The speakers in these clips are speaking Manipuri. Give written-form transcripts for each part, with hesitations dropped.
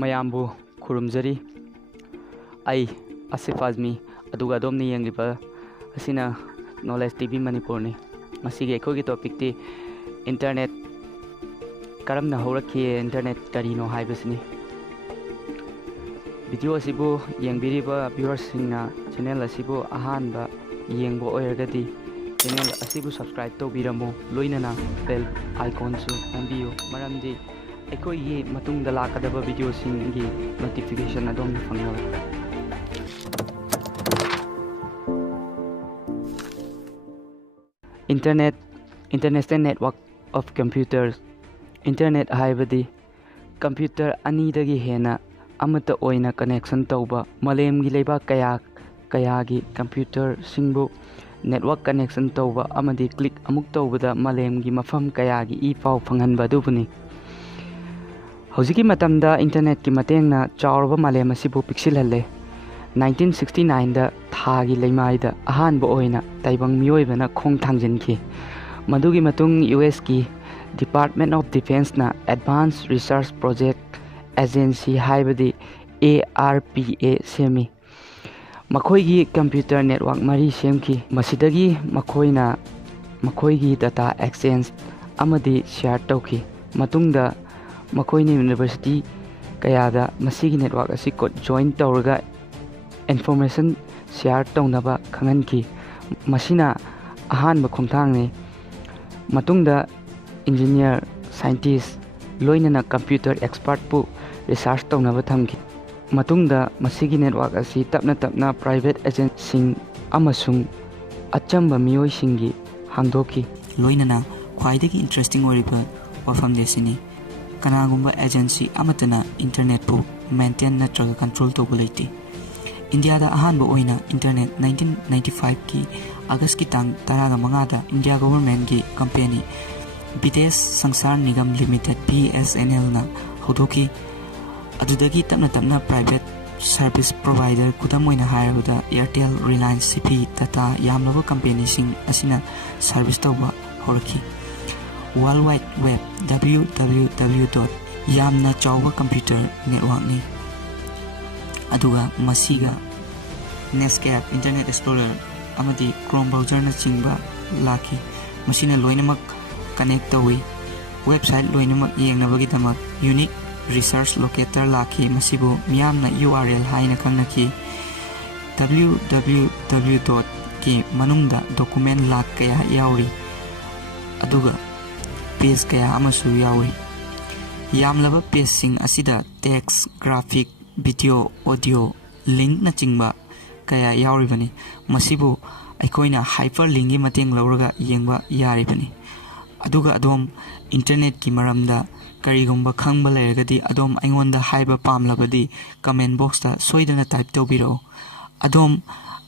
mayambu khurumjari ai asifazmi aduga domni yengliba asina knowledge tv manipur ni masige khogi topic ti internet karamna horakhi internet karino haibasni video asibu yengbiriba viewers singna channel asibu ahanba yengbo oirgadi channel asibu subscribe to biramo loinana bell icon su nambiyo maramdi aikoi ye matungda lakadaba video singi notification adom fangna international network of computers internet haibadi computer ani dagi hena amata oina connection tauba malem gi leiba kaya gi computer singbu network connection tauba amadi click amuk taubada malem gi mafam kaya gi e pau phanganba dubuni hojiki matamda internet ki matengna chawrba malem asibu pixel halle 1969 da thagi leimaida ahanba oina taibang miyoibana khong thangjinki madugi matung US ki Department of Defense na Advanced Research Project Agency haibadi ARPA semi makhoi computer network mari semki masidagi makhoi data exchange amadi share tauki matungda makhoi ni university kayada masigi network asi ko join tawraga information share tawnaba khanganki masina ahanba khongthang ni matungda engineer scientist loinana computer expert pu research tawnaba thamki matungda masigi network asi tapna private agent sing amasung achamba miyoi singi hangdokhi loinana khwaidagi interesting oriba wafam desini kanagumba agency amatana internet pu maintain natraga control tobu leiti India da ahanba oina internet 1995 ki August ki tang 15 da India government ki company Bidesh Sangsar Nigam Limited BSNL na houdokhi adudagi tapna private service provider kudamoina hairabada Airtel Reliance CP Tata yamlaba company sing asina service tawba horki World Wide Web www. yamna chawba computer network ni aduga masiga Netscape Internet Explorer amadi Chrome browser na chingba lakhi masina loinamak connect tawi website loinamak yengnabagi damak unique research locator lakhi masibo miyamna URL haina kanaki www. ki manungda document lak kaya yauri aduga page kaya amasu yauri yamlaba page sing asida text graphic video audio link na chingba kaya yauribani masibu aikoina hyperlink gi mateng lauraga yengba yaribani aduga adom internet ki maramda karigumba khangba leragadi adom aingonda haiba pamlabadi comment box ta soidana type tawbiro adom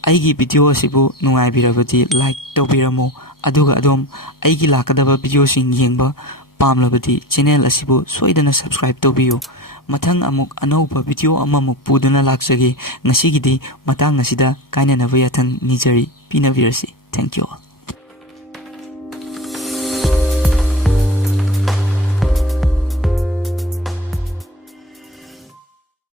aigi video asibu nungai birabadi like tawbiramo aduga adom aigi lakadaba video sing yengba pamlabadi channel asibu soidana subscribe tawbiyo mathang amuk anauba video amamuk puduna laksagi ngasigidi matang asida kainanaba yathan nijari pinabirasi thank you all